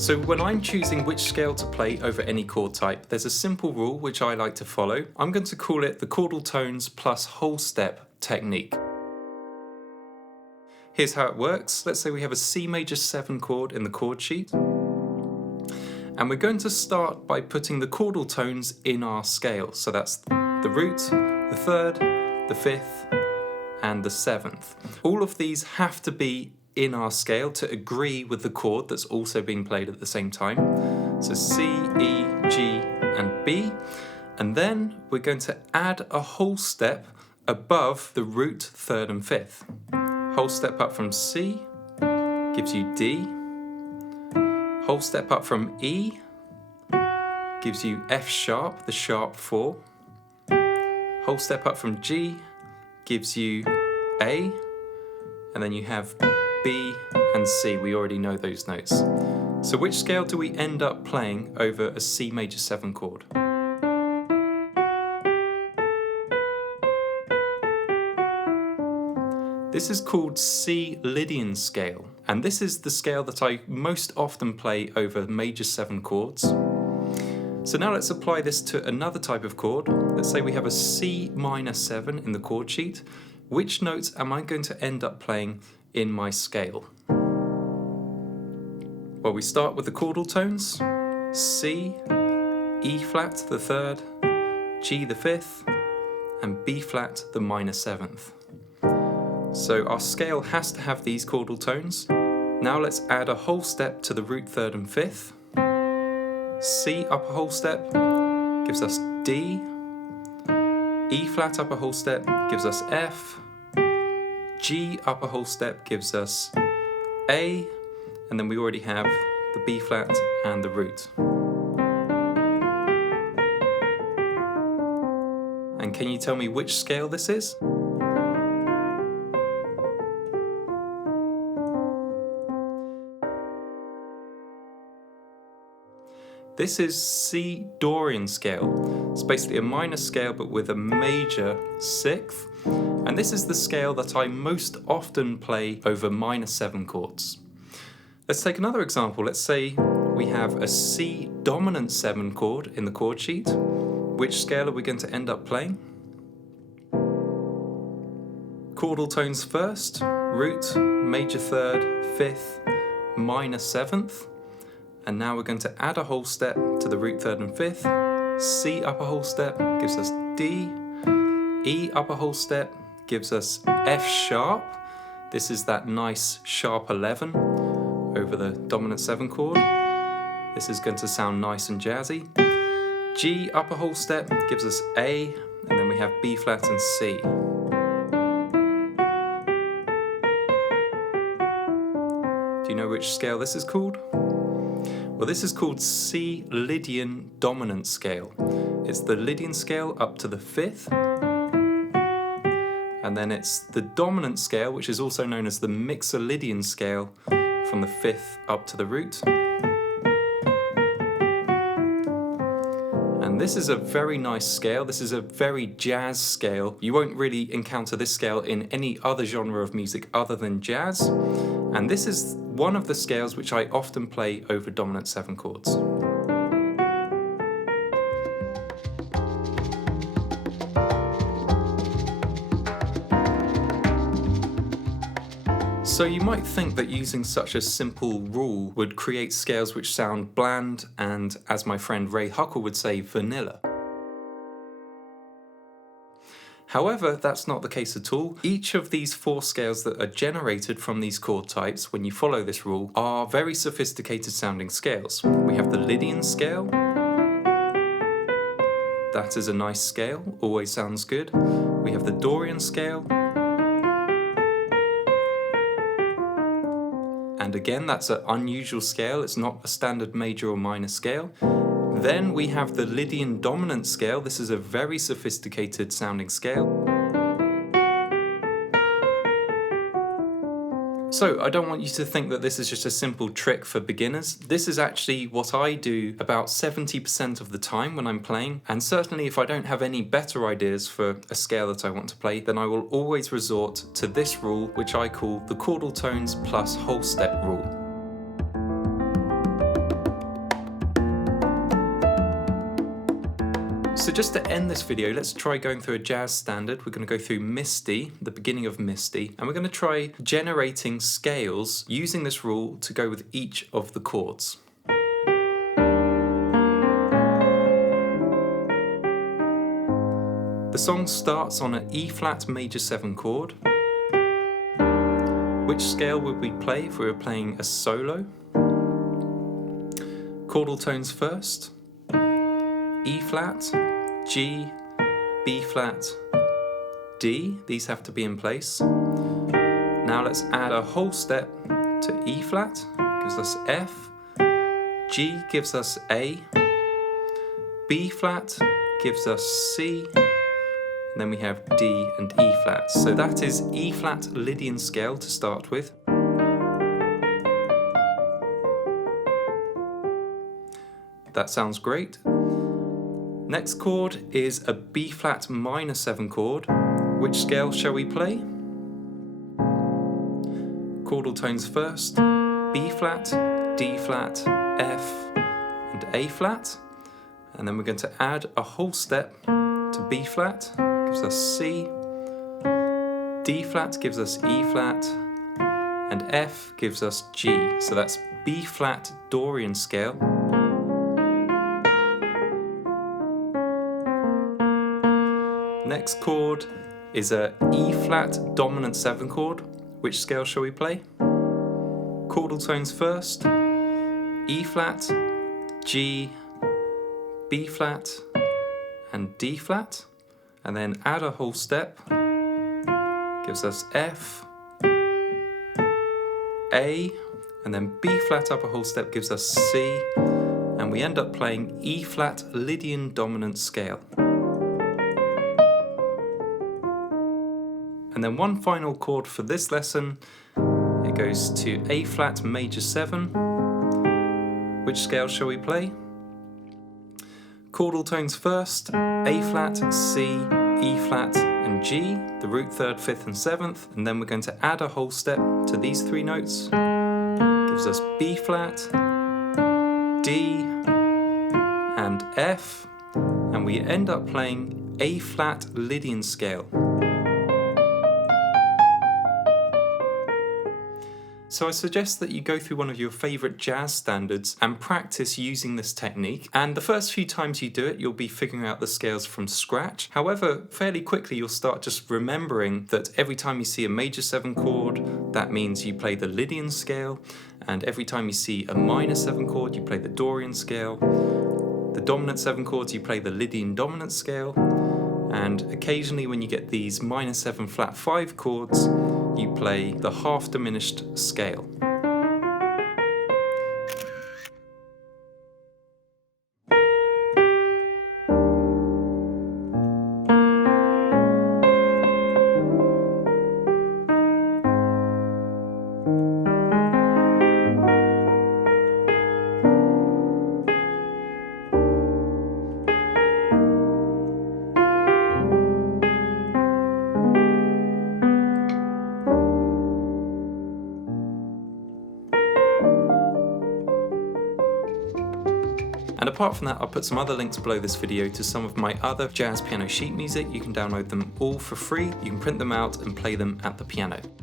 So when I'm choosing which scale to play over any chord type, there's a simple rule which I like to follow. I'm going to call it the chordal tones plus whole step technique. Here's how it works. Let's say we have a C major 7 chord in the chord sheet. And we're going to start by putting the chordal tones in our scale. So that's the root, the third, the fifth, and the seventh. All of these have to be in our scale to agree with the chord that's also being played at the same time. So C, E, G, and B. And then we're going to add a whole step above the root, third, and fifth. Whole step up from C gives you D. Whole step up from E gives you F sharp, the sharp 4. Whole step up from G gives you A. And then you have B and C. We already know those notes. So which scale do we end up playing over a C major 7 chord? This is called C Lydian scale, and this is the scale that I most often play over major 7 chords. So now let's apply this to another type of chord. Let's say we have a C minor 7 in the chord sheet. Which notes am I going to end up playing in my scale? Well, we start with the chordal tones. C, E flat the third, G the fifth, and B flat the minor 7th. So our scale has to have these chordal tones. Now let's add a whole step to the root, third, and fifth. C upper whole step gives us D. E flat upper whole step gives us F. G upper whole step gives us A. And then we already have the B flat and the root. And can you tell me which scale this is? This is C Dorian scale. It's basically a minor scale but with a major 6th. And this is the scale that I most often play over minor 7 chords. Let's take another example. Let's say we have a C dominant 7 chord in the chord sheet. Which scale are we going to end up playing? Chordal tones first, root, major 3rd, 5th, minor 7th. And now we're going to add a whole step to the root, 3rd, and 5th. C upper whole step gives us D. E upper whole step gives us F sharp. This is that nice sharp 11 over the dominant 7 chord. This is going to sound nice and jazzy. G upper whole step gives us A, and then we have B flat and C. Do you know which scale this is called? Well, this is called C lydian-dominant scale. It's the Lydian scale up to the 5th. And then it's the dominant scale, which is also known as the mixolydian scale, from the 5th up to the root. And this is a very nice scale. This is a very jazz scale. You won't really encounter this scale in any other genre of music other than jazz. And this is one of the scales which I often play over dominant 7 chords. So you might think that using such a simple rule would create scales which sound bland and, as my friend Ray Huckle would say, vanilla. However, that's not the case at all. Each of these 4 scales that are generated from these chord types, when you follow this rule, are very sophisticated sounding scales. We have the Lydian scale. That is a nice scale, always sounds good. We have the Dorian scale. And again, that's an unusual scale. It's not a standard major or minor scale. Then we have the Lydian-dominant scale. This is a very sophisticated sounding scale. So I don't want you to think that this is just a simple trick for beginners. This is actually what I do about 70% of the time when I'm playing, and certainly if I don't have any better ideas for a scale that I want to play, then I will always resort to this rule, which I call the chordal tones plus whole step rule. So just to end this video, let's try going through a jazz standard. We're going to go through Misty, the beginning of Misty, and we're going to try generating scales using this rule to go with each of the chords. The song starts on an E-flat major 7 chord. Which scale would we play if we were playing a solo? Chordal tones first. E-flat, G, B-flat, D. These have to be in place. Now let's add a whole step to E-flat, gives us F, G gives us A, B-flat gives us C, and then we have D and E-flat. So that is E-flat Lydian scale to start with. That sounds great. Next chord is a B-flat minor 7 chord. Which scale shall we play? Chordal tones first, B-flat, D-flat, F, and A-flat. And then we're going to add a whole step to B-flat, gives us C, D-flat gives us E-flat, and F gives us G. So that's B-flat Dorian scale. Next chord is a E-flat dominant 7 chord. Which scale shall we play? Chordal tones first, E-flat, G, B-flat, and D-flat, and then add a whole step, gives us F, A, and then B-flat up a whole step gives us C, and we end up playing E-flat Lydian dominant scale. And then one final chord for this lesson, it goes to A-flat major 7. Which scale shall we play? Chordal tones first, A-flat, C, E-flat, and G, the root 3rd, 5th, and 7th, and then we're going to add a whole step to these 3 notes. Gives us B-flat, D, and F, and we end up playing A-flat Lydian scale. So I suggest that you go through one of your favourite jazz standards and practice using this technique. And the first few times you do it, you'll be figuring out the scales from scratch. However, fairly quickly you'll start just remembering that every time you see a major 7 chord, that means you play the Lydian scale. And every time you see a minor 7 chord, you play the Dorian scale. The dominant 7 chords, you play the Lydian dominant scale. And occasionally when you get these minor 7 flat 5 chords, you play the half-diminished scale. And apart from that, I'll put some other links below this video to some of my other jazz piano sheet music. You can download them all for free. You can print them out and play them at the piano.